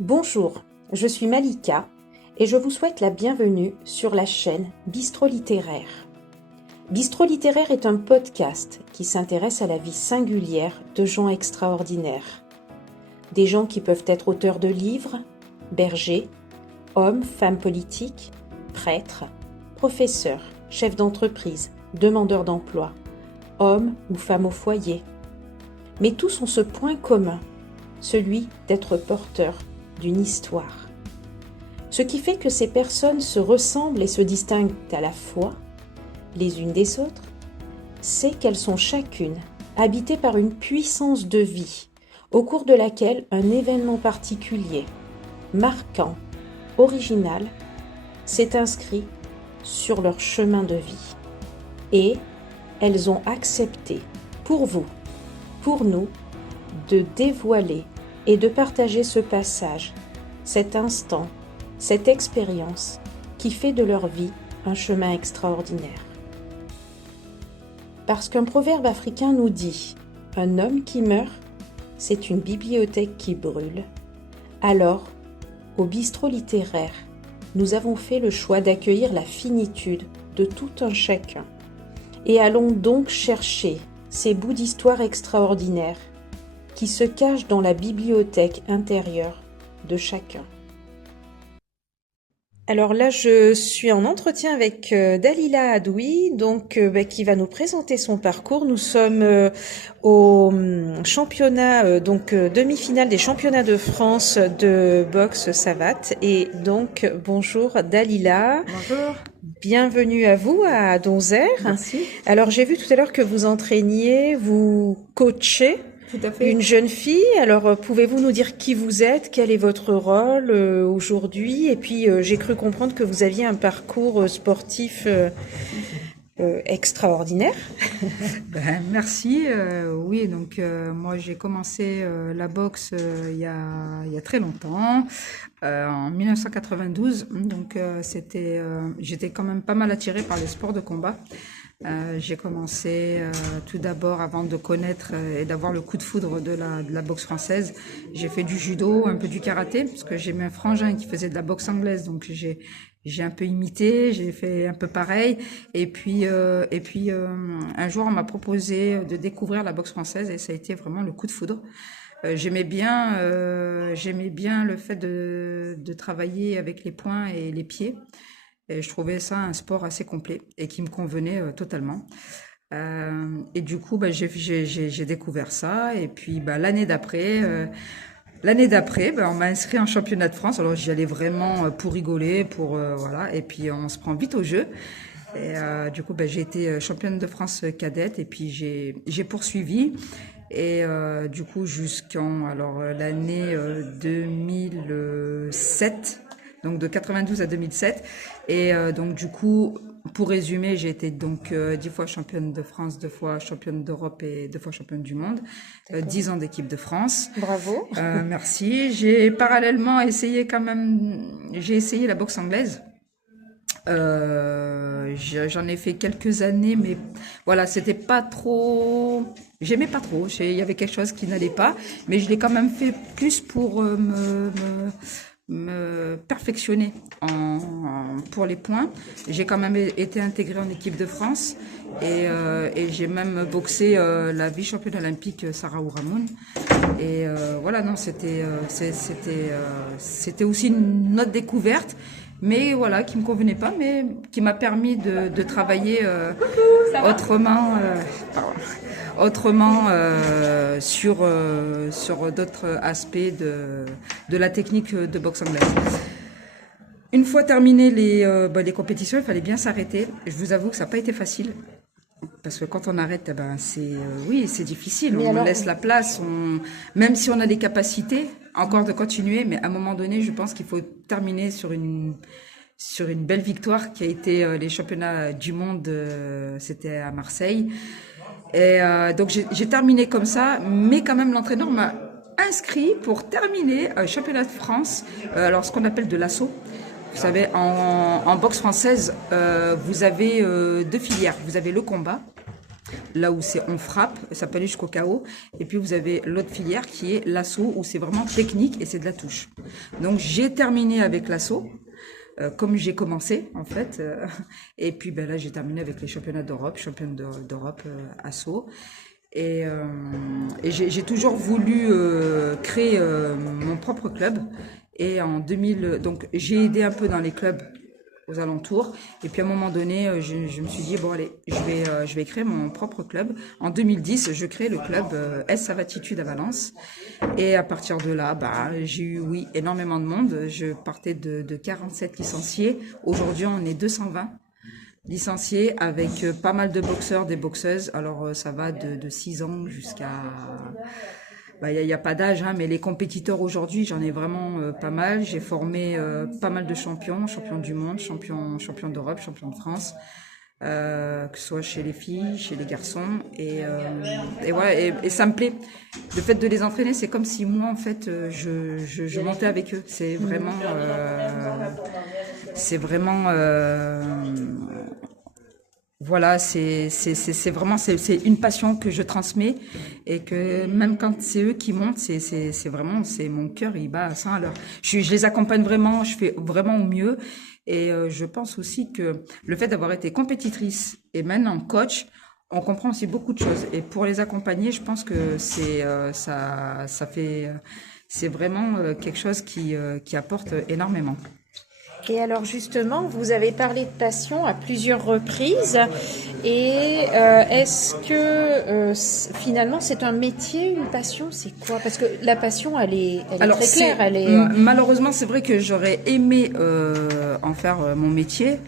Bonjour, je suis Malika et je vous souhaite la bienvenue sur la chaîne Bistro Littéraire. Bistro Littéraire est un podcast qui s'intéresse à la vie singulière de gens extraordinaires. Des gens qui peuvent être auteurs de livres, bergers, hommes, femmes politiques, prêtres, professeurs, chefs d'entreprise, demandeurs d'emploi, hommes ou femmes au foyer. Mais tous ont ce point commun, celui d'être porteurs d'une histoire. Ce qui fait que ces personnes se ressemblent et se distinguent à la fois, les unes des autres, c'est qu'elles sont chacune habitées par une puissance de vie, au cours de laquelle un événement particulier, marquant, original, s'est inscrit sur leur chemin de vie. Et elles ont accepté, pour vous, pour nous, de dévoiler et de partager ce passage, cet instant, cette expérience qui fait de leur vie un chemin extraordinaire. Parce qu'un proverbe africain nous dit « Un homme qui meurt, c'est une bibliothèque qui brûle », alors, au bistrot littéraire, nous avons fait le choix d'accueillir la finitude de tout un chacun. Et allons donc chercher ces bouts d'histoire extraordinaires qui se cachent dans la bibliothèque intérieure de chacun. Alors là, je suis en entretien avec Dalila Adoui, qui va nous présenter son parcours. Nous sommes au championnat, demi-finale des championnats de France de boxe savate. Et donc, bonjour Dalila. Bonjour. Bienvenue à vous à Donzère. Merci. Alors, j'ai vu tout à l'heure que vous entraîniez, vous coachez. Tout à fait. Une jeune fille, alors pouvez-vous nous dire qui vous êtes, quel est votre rôle aujourd'hui? Et puis j'ai cru comprendre que vous aviez un parcours sportif extraordinaire. Merci. Oui, donc moi j'ai commencé la boxe il y a très longtemps, en 1992. Donc j'étais quand même pas mal attirée par les sports de combat. J'ai commencé tout d'abord, avant de connaître et d'avoir le coup de foudre de la boxe française, j'ai fait du judo, un peu du karaté, parce que j'ai un frangin qui faisait de la boxe anglaise, donc j'ai un peu imité, j'ai fait un peu pareil. Et puis un jour on m'a proposé de découvrir la boxe française et ça a été vraiment le coup de foudre. J'aimais bien le fait de travailler avec les poings et les pieds. Et je trouvais ça un sport assez complet et qui me convenait totalement. Et du coup, j'ai découvert ça. Et puis, l'année d'après, on m'a inscrit en championnat de France. Alors, j'y allais vraiment pour rigoler, voilà. Et puis, on se prend vite au jeu. Et du coup, j'ai été championne de France cadette. Et puis, j'ai poursuivi. Et du coup, jusqu'en l'année 2007. Donc de 92 à 2007. Et donc du coup, pour résumer, j'ai été donc 10 fois championne de France, 2 fois championne d'Europe et 2 fois championne du monde. 10 ans d'équipe de France. Bravo. Merci. J'ai parallèlement essayé la boxe anglaise. J'en ai fait quelques années, mais voilà, c'était pas trop. J'aimais pas trop. Il y avait quelque chose qui n'allait pas, mais je l'ai quand même fait plus pour me perfectionner pour les points. J'ai quand même été intégrée en équipe de France et j'ai même boxé la vice-championne olympique Sarah Ouramoun. Et voilà, non, c'était aussi une autre découverte, mais voilà, qui me convenait pas, mais qui m'a permis de travailler autrement sur d'autres aspects de la technique de boxe anglaise. Une fois terminées les compétitions, il fallait bien s'arrêter. Je vous avoue que ça n'a pas été facile. Parce que quand on arrête, c'est difficile. On laisse la place, même si on a des capacités, encore de continuer. Mais à un moment donné, je pense qu'il faut terminer sur une belle victoire qui a été les championnats du monde. C'était à Marseille. Et donc j'ai terminé comme ça, mais quand même l'entraîneur m'a inscrit pour terminer un championnat de France, ce qu'on appelle de l'assaut. Vous savez, en boxe française, vous avez 2 filières. Vous avez le combat là où on frappe, ça peut aller jusqu'au KO. Et puis vous avez l'autre filière qui est l'assaut, où c'est vraiment technique et c'est de la touche. Donc j'ai terminé avec l'assaut. Comme j'ai commencé en fait, et puis là j'ai terminé avec les championnats d'Europe, championne d'Europe assaut, et j'ai toujours voulu créer mon propre club, et en 2000, donc j'ai aidé un peu dans les clubs aux alentours, et puis à un moment donné je me suis dit bon allez, je vais créer mon propre club. En 2010 je crée le club S Savatitude à Valence, et à partir de là j'ai eu énormément de monde. Je partais de 47 licenciés, aujourd'hui on est 220 licenciés avec pas mal de boxeurs, des boxeuses, alors ça va de 6 ans jusqu'à... y a pas d'âge, hein, mais les compétiteurs aujourd'hui, j'en ai vraiment pas mal. J'ai formé pas mal de champions du monde, champions d'Europe, champions de France, que ce soit chez les filles, chez les garçons, et ça me plaît. Le fait de les entraîner, c'est comme si moi, en fait, je montais avec eux. C'est vraiment, voilà, c'est vraiment c'est une passion que je transmets, et que même quand c'est eux qui montent, c'est vraiment, c'est mon cœur, il bat à 100 à l'heure. Je les accompagne vraiment, je fais vraiment au mieux, et je pense aussi que le fait d'avoir été compétitrice et maintenant coach, on comprend aussi beaucoup de choses, et pour les accompagner, je pense que ça fait c'est vraiment quelque chose qui apporte énormément. Et alors justement, vous avez parlé de passion à plusieurs reprises, et est-ce que finalement c'est un métier, une passion, c'est quoi? Parce que la passion, elle est alors, très claire. Malheureusement, c'est vrai que j'aurais aimé en faire mon métier.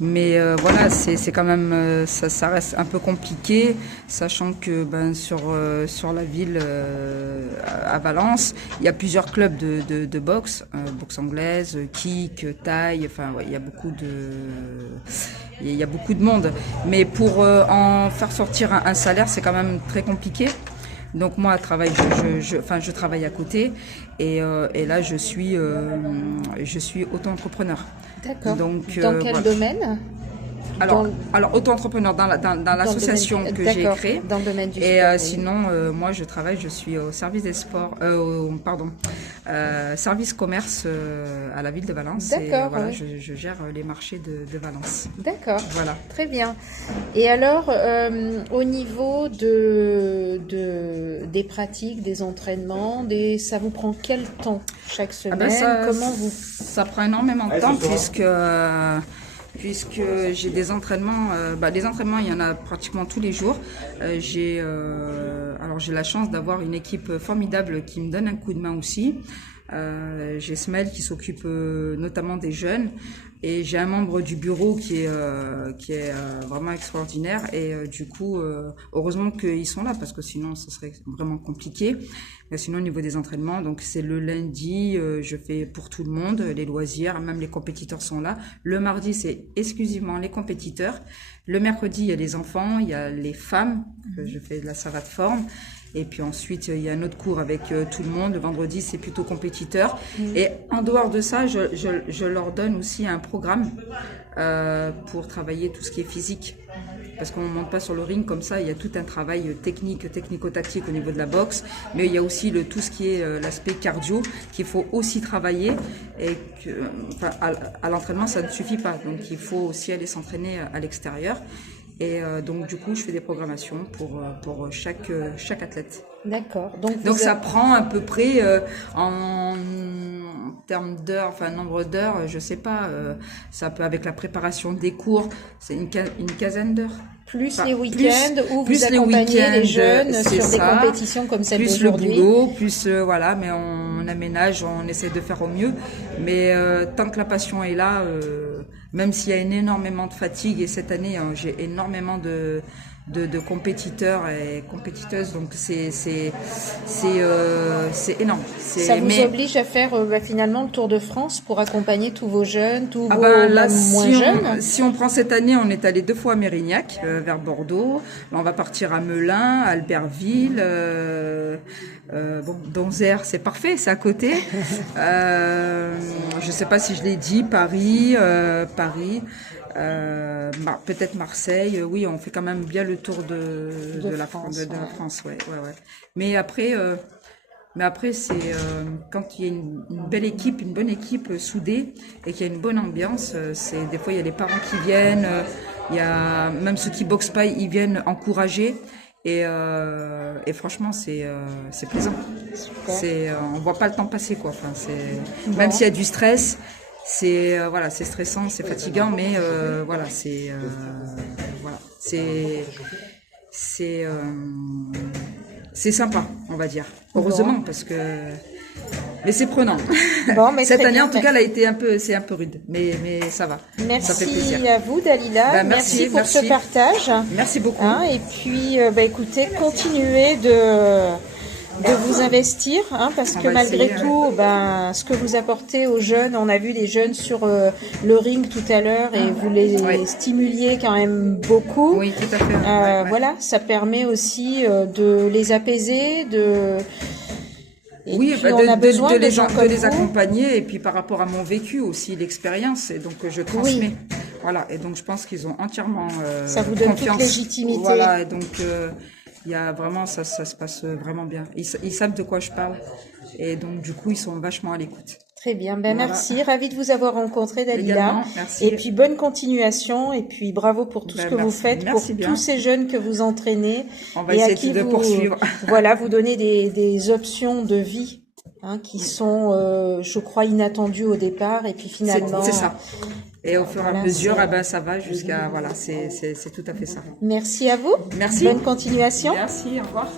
Mais voilà, c'est quand même, ça reste un peu compliqué, sachant que sur la ville à Valence, il y a plusieurs clubs de boxe, boxe anglaise, kick, thaï, enfin il y a beaucoup de monde. Mais pour en faire sortir un salaire, c'est quand même très compliqué. Donc moi, je travaille à côté, et là je suis auto-entrepreneur. D'accord. Donc, dans quel domaine? Alors auto-entrepreneur dans l'association que j'ai créée. Dans le domaine du et sport. Oui. Sinon, moi je suis au service des sports, service commerce à la ville de Valence. D'accord. Et voilà, oui. je gère les marchés de Valence. D'accord. Voilà. Très bien. Et alors, au niveau des pratiques, des entraînements, ça vous prend quel temps chaque semaine? Ça prend énormément de temps, puisque j'ai des entraînements. Les entraînements, il y en a pratiquement tous les jours. J'ai la chance d'avoir une équipe formidable qui me donne un coup de main aussi. J'ai Smel qui s'occupe notamment des jeunes, et j'ai un membre du bureau qui est vraiment extraordinaire, et du coup heureusement qu'ils sont là, parce que sinon ce serait vraiment compliqué. Mais sinon, au niveau des entraînements, donc c'est le lundi, je fais pour tout le monde, les loisirs, même les compétiteurs sont là. Le mardi, c'est exclusivement les compétiteurs. Le mercredi, il y a les enfants, il y a les femmes, je fais de la savate forme. Et puis ensuite, il y a un autre cours avec tout le monde. Le vendredi, c'est plutôt compétiteur. Et en dehors de ça, je leur donne aussi un programme pour travailler tout ce qui est physique. Parce qu'on ne monte pas sur le ring comme ça, il y a tout un travail technico-tactique au niveau de la boxe, mais il y a aussi tout ce qui est l'aspect cardio qu'il faut aussi travailler, et à l'entraînement ça ne suffit pas, donc il faut aussi aller s'entraîner à l'extérieur. Et donc du coup je fais des programmations pour chaque athlète. D'accord. Donc ça prend à peu près en termes d'heures, nombre d'heures, je sais pas, ça peut, avec la préparation des cours, c'est une quinzaine d'heures. Plus les week-ends où vous accompagnez les jeunes sur des compétitions comme celle d'aujourd'hui. Plus le boulot, voilà, mais on aménage, on essaie de faire au mieux. Mais tant que la passion est là, même s'il y a énormément de fatigue, et cette année j'ai énormément de compétiteurs et compétiteuses, donc c'est énorme. Ça vous oblige à faire finalement le Tour de France pour accompagner tous vos jeunes, moins jeunes? Si on prend cette année, on est allé 2 fois à Mérignac, vers Bordeaux. Là, on va partir à Melun, à Albertville. Donzère, c'est parfait, c'est à côté. Je sais pas si je l'ai dit, Paris. Peut-être Marseille. Oui, on fait quand même bien le tour de la France, de la ouais. France, ouais, ouais, ouais. Mais après, c'est quand il y a une belle équipe, une bonne équipe soudée et qu'il y a une bonne ambiance. C'est des fois il y a les parents qui viennent, il y a même ceux qui boxent pas, ils viennent encourager. Et franchement, c'est plaisant. Super. On voit pas le temps passer, quoi. Enfin, Bon. même s'il y a du stress, voilà, c'est stressant, c'est fatigant, mais voilà, voilà, c'est euh, c'est sympa, on va dire. Heureusement, Bon. parce que mais c'est prenant. Bon, mais Cette très année, bien. en tout cas, c'est un peu rude, mais ça va, ça fait plaisir. Merci à vous, Dalila. Ben, Merci pour ce merci, partage. merci beaucoup. Hein, et puis, écoutez, continuez de vous investir, hein, parce On que va malgré essayer, tout, ce que vous apportez aux jeunes, on a vu les jeunes sur le ring tout à l'heure et vous les Oui. stimuliez quand même beaucoup. Oui, tout à fait. Ouais, ouais. Voilà, ça permet aussi de les apaiser, et Oui, puis on a besoin de gens de comme les vous. accompagner et puis par rapport à mon vécu aussi, l'expérience, et donc je transmets. Oui. Voilà, et donc je pense qu'ils ont entièrement Ça vous donne toute confiance. légitimité. Voilà, et donc il y a vraiment, ça se passe vraiment bien. Ils savent de quoi je parle et donc du coup ils sont vachement à l'écoute. Très bien, Voilà. merci, ravie de vous avoir rencontré, Dalila. Également, merci. Et puis bonne continuation, et puis bravo pour tout ce que vous faites, pour merci bien. tous ces jeunes que vous entraînez, On va et à essayer qui de vous poursuivre. voilà, vous donnez des options de vie, hein, qui sont, je crois, inattendues au départ, et puis finalement. C'est ça. Et au fur et Voilà, à mesure, ça va jusqu'à voilà, c'est tout à fait ça. Merci à vous. Merci. Bonne continuation. Merci, au revoir.